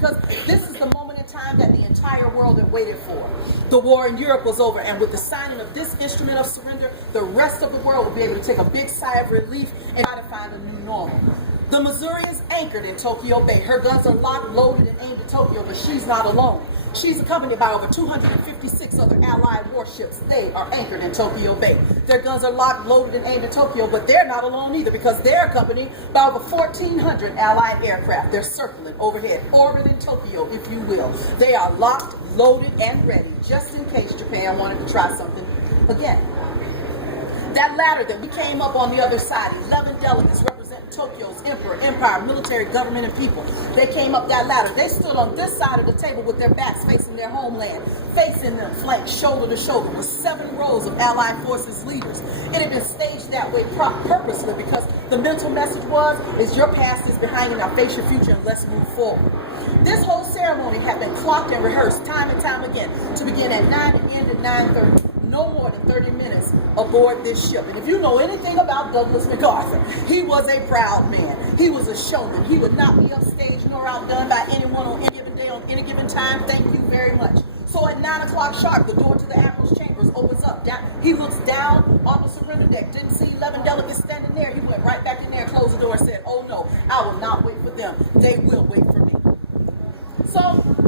Because this is the moment in time that the entire world had waited for. The war in Europe was over, and with the signing of this instrument of surrender, the rest of the world will be able to take a big sigh of relief and try to find a new normal. The Missouri is anchored in Tokyo Bay. Her guns are locked, loaded, and aimed at Tokyo, but she's not alone. She's accompanied by over 256 other Allied warships. They are anchored in Tokyo Bay. Their guns are locked, loaded, and aimed at Tokyo, but they're not alone either because they're accompanied by over 1,400 Allied aircraft. They're circling overhead, orbiting Tokyo, if you will. They are locked, loaded, and ready, just in case Japan wanted to try something again. That ladder that we came up on the other side, 11 delegates representing Tokyo's emperor, empire, military, government, and people. They came up that ladder. They stood on this side of the table with their backs facing their homeland, facing them, flanked shoulder to shoulder, with 7 rows of Allied forces leaders. It had been staged that way purposely because the mental message is your past is behind you, now face your future and let's move forward. This whole ceremony had been clocked and rehearsed time and time again to begin at 9 and end at 9:30. No more than 30 minutes aboard this ship. And if you know anything about Douglas MacArthur, he was a proud man. He was a showman. He would not be upstaged nor outdone by anyone on any given day, on any given time. Thank you very much. So at 9 o'clock sharp, the door to the Admiral's chambers opens up. He looks down on the surrender deck, didn't see 11 delegates standing there. He went right back in there, closed the door, and said, "Oh no, I will not wait for them. They will wait for me." So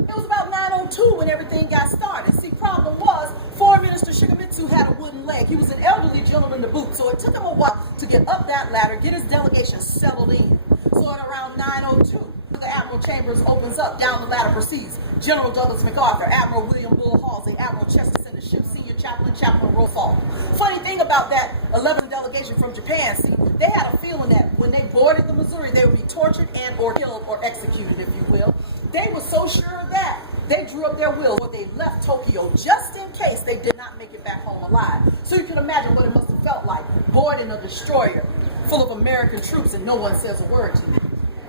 it was about 9:02 when everything got started. See, problem was, Foreign Minister Shigemitsu had a wooden leg. He was an elderly gentleman to boot, so it took him a while to get up that ladder, get his delegation settled in. So at around 9:02, the Admiral Chambers opens up. Down the ladder proceeds General Douglas MacArthur, Admiral William Bull Halsey, Admiral Chesterton, the ship's senior chaplain, Chaplain Rolfall. Funny thing about that 11 delegation from Japan, see, they had a feeling that when they boarded the Missouri, they would be tortured and or killed or executed, if you will. They were so sure of that, they drew up their wills, or they left Tokyo just in case they did not make it back home alive. So you can imagine what it must have felt like boarding a destroyer full of American troops and no one says a word to you.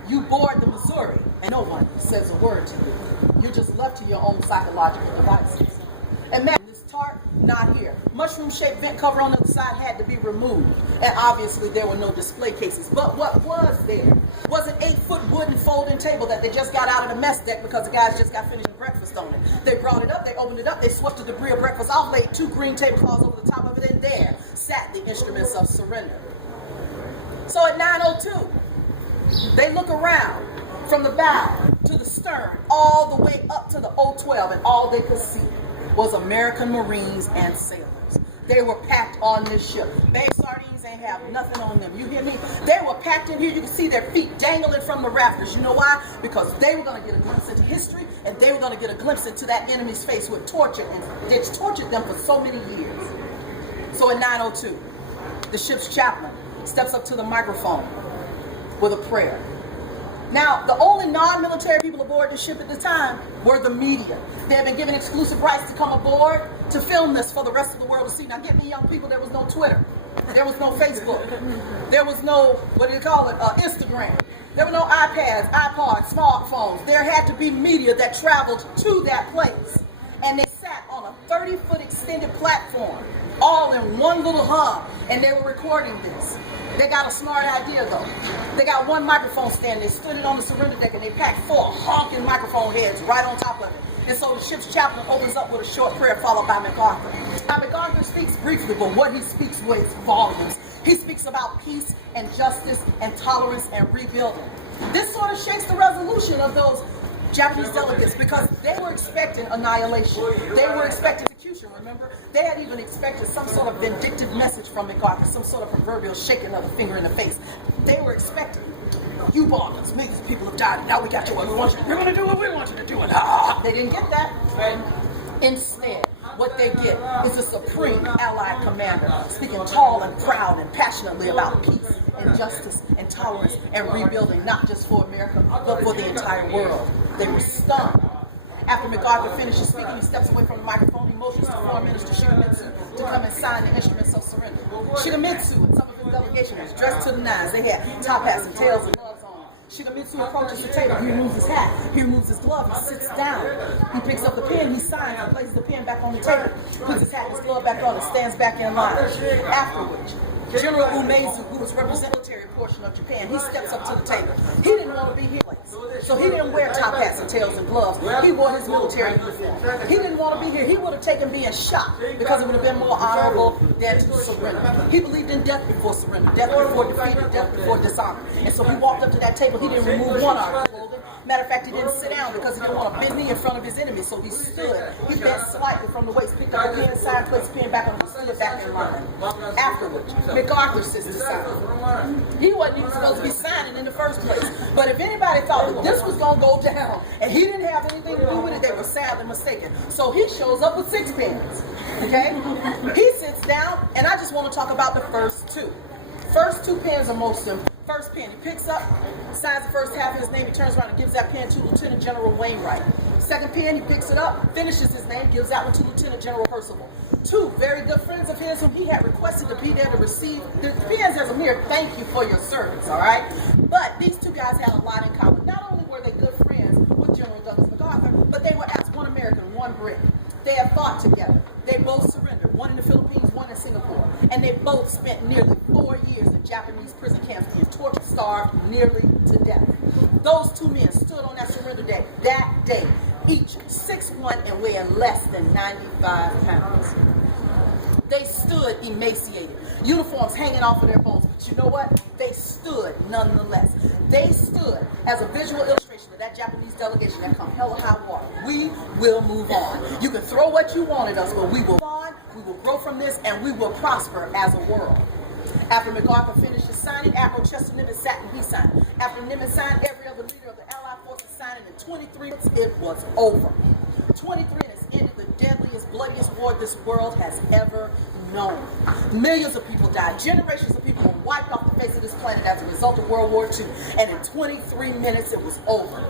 You board the Missouri and no one says a word to you. You're just left to your own psychological devices. Imagine this tarp, not here. Mushroom-shaped vent cover on the other side had to be removed. And obviously there were no display cases. But what was there was an 8-foot wooden folding table that they just got out of the mess deck because the guys just got finished breakfast on it. They brought it up, they opened it up, they swept the debris of breakfast off, laid 2 green tablecloths over the top of it, and there sat the instruments of surrender. So at 9:02, they look around from the bow to the stern, all the way up to the O-12, and all they could see was American Marines and sailors. They were packed on this ship. Babe sardines ain't have nothing on them. You hear me? They were packed in here. You can see their feet dangling from the rafters. You know why? Because they were going to get a glimpse into history, and they were going to get a glimpse into that enemy's face who had tortured and they tortured them for so many years. So at 9:02, the ship's chaplain steps up to the microphone with a prayer. Now, the only non-military people aboard the ship at the time were the media. They had been given exclusive rights to come aboard to film this for the rest of the world to see. Now, get me, young people, there was no Twitter. There was no Facebook. There was no, Instagram. There were no iPads, iPods, smartphones. There had to be media that traveled to that place. And they sat on a 30-foot extended platform, all in one little hub, and they were recording this. They got a smart idea, though. They got one microphone stand. They stood it on the surrender deck, and they packed 4 honking microphone heads right on top of it. And so the ship's chaplain opens up with a short prayer followed by MacArthur. Now, MacArthur speaks briefly, but what he speaks weighs volumes. He speaks about peace and justice and tolerance and rebuilding. This sort of shakes the resolution of those Japanese delegates because they were expecting annihilation. They were expecting execution, remember? They had even expected some sort of vindictive message from MacArthur, some sort of proverbial shaking of the finger in the face. They were expecting, you bought us, millions of people have died, now we got you what we want you to do. We're going to do what we want you to do. And they didn't get that. Instead, what they get is a supreme Allied commander speaking tall and proud and passionately about peace and justice and tolerance and rebuilding, not just for America, but for the entire world. They were stunned. After MacArthur finishes speaking, he steps away from the microphone. He motions to Foreign Minister Shigemitsu to come and sign the instruments of surrender. Shigemitsu and some of his delegation was dressed to the nines. They had top hats and tails and gloves on. Shigemitsu approaches the table. He removes his hat. He removes his glove. He sits down. He picks up the pen. He signs and places the pen back on the table. Puts his hat and his glove back on and stands back in line. After which, General Umezu, who was representing the military portion of Japan, he steps up to the table. He didn't want to be here. So he didn't wear top hats and tails and gloves. He wore his military uniform. He didn't want to be here. He would have taken being shot because it would have been more honorable than to surrender. He believed in death before surrender, death before defeat, and death before dishonor. And so he walked up to that table. He didn't remove one arm of clothing. Matter of fact, he didn't sit down because he didn't want to bend knee in front of his enemy. So he stood. He bent slightly from the waist, picked up a pen, signed, placed the pen back on him, stood back in line. Afterwards, MacArthur says to sign. He wasn't even supposed to be signing in the first place. But if anybody thought that this was going to go down and he didn't have anything to do with it, they were sadly mistaken. So he shows up with 6 pens. Okay? He sits down, and I just want to talk about the first 2. First 2 pens are most important. First pen, he picks up, signs the first half of his name, he turns around and gives that pen to Lieutenant General Wainwright. Second pen, he picks it up, finishes his name, gives that one to Lieutenant General Percival. 2 very good friends of his whom he had requested to be there to receive the pens as a mere thank you for your service, all right? But these 2 guys had a lot in common. Not only were they good friends with General Douglas MacArthur, but they were as one American, one Brit. They had fought together. They both surrendered, one in the Philippines, one in Singapore. And they both spent nearly 4 years in Japanese prison camps being tortured, starved, nearly to death. Those 2 men stood on that surrender day, each 6'1" and weighing less than 95 pounds. They stood emaciated, uniforms hanging off of their bones, but you know what? They stood nonetheless. They stood as a visual illustration of that Japanese delegation that come hell or high water. We will move on. You can throw what you want at us, but we will move on, we will grow from this, and we will prosper as a world. After MacArthur finished his signing, Admiral Chester Nimitz sat and he signed. After Nimitz signed, every other leader of the Allied forces signed, and in 23 minutes, it was over. 23 minutes ended the deadliest, bloodiest war this world has ever known. Millions of people died. Generations of people were wiped off the face of this planet as a result of World War II. And in 23 minutes, it was over.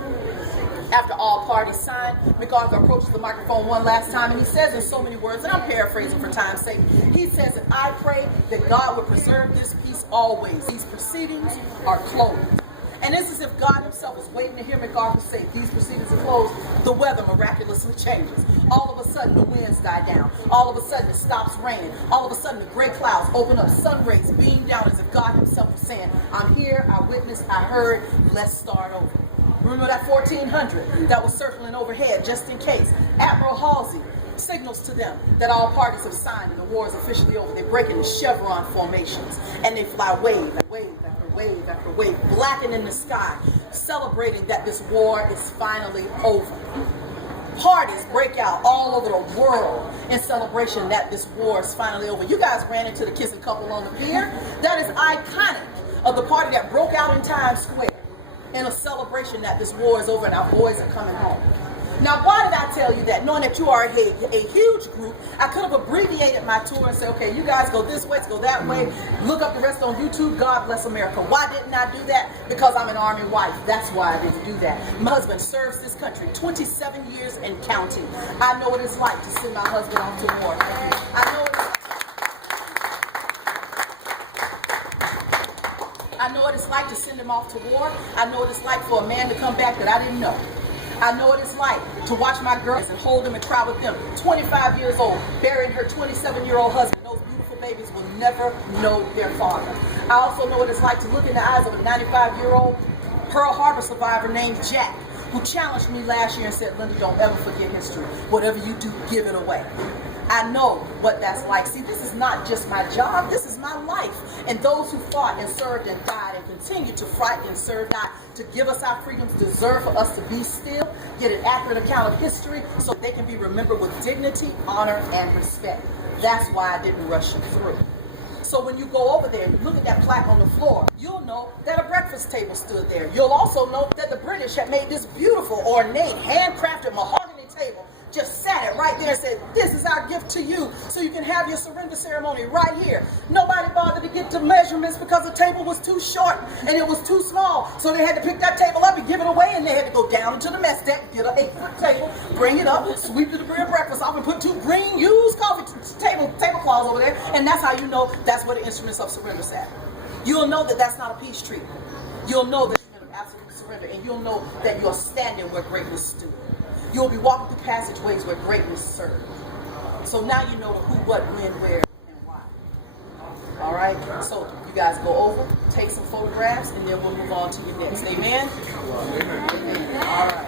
After all parties signed, MacArthur approaches the microphone one last time, and he says in so many words, and I'm paraphrasing for time's sake, he says that I pray that God would preserve this peace always. These proceedings are closed. And it's as if God himself was waiting to hear MacArthur say, these proceedings are closed. The weather miraculously changes. All of a sudden, the winds die down. All of a sudden, it stops raining. All of a sudden, the gray clouds open up. Sun rays beam down as if God himself was saying, I'm here, I witnessed, I heard, let's start over. Remember that 1400 that was circling overhead just in case? Admiral Halsey signals to them that all parties have signed and the war is officially over. They break into chevron formations and they fly wave after wave after wave after wave, blackening the sky, celebrating that this war is finally over. Parties break out all over the world in celebration that this war is finally over. You guys ran into the kissing couple on the pier. That is iconic of the party that broke out in Times Square in a celebration that this war is over and our boys are coming home. Now, why did I tell you that? Knowing that you are a huge group, I could have abbreviated my tour and said, okay, you guys go this way, let's go that way. Look up the rest on YouTube. God bless America. Why didn't I do that? Because I'm an Army wife. That's why I didn't do that. My husband serves this country 27 years and counting. I know what it's like to send my husband off to war. I know what it's like to send him off to war. I know what it's like for a man to come back that I didn't know. I know what it's like to watch my girls and hold them and cry with them. 25 years old, burying her 27-year-old husband. Those beautiful babies will never know their father. I also know what it's like to look in the eyes of a 95-year-old Pearl Harbor survivor named Jack, who challenged me last year and said, Linda, don't ever forget history. Whatever you do, give it away. I know what that's like. See, this is not just my job, this is my life. And those who fought and served and died and continue to fight and serve God to give us our freedoms deserve for us to be still, get an accurate account of history so they can be remembered with dignity, honor, and respect. That's why I didn't rush you through. So when you go over there and look at that plaque on the floor, you'll know that a breakfast table stood there. You'll also know that the British had made this beautiful, ornate, handcrafted mahogany table, just sat it right there and said, this is our gift to you, so you can have your surrender ceremony right here. Nobody bothered to get the measurements because the table was too short and it was too small. So they had to pick that table up and give it away, and they had to go down into the mess deck, get an 8-foot table, bring it up, sweep the debris of breakfast off, and put 2 green used coffee tablecloths over there, and that's how you know that's where the instruments of surrender sat. You'll know that that's not a peace treaty. You'll know that you're in absolute surrender, and you'll know that you're standing where greatness stood. You'll be walking through passageways where greatness served. So now you know the who, what, when, where, and why. All right? So You guys go over, take some photographs, and then we'll move on to your next. Amen? Amen. All right.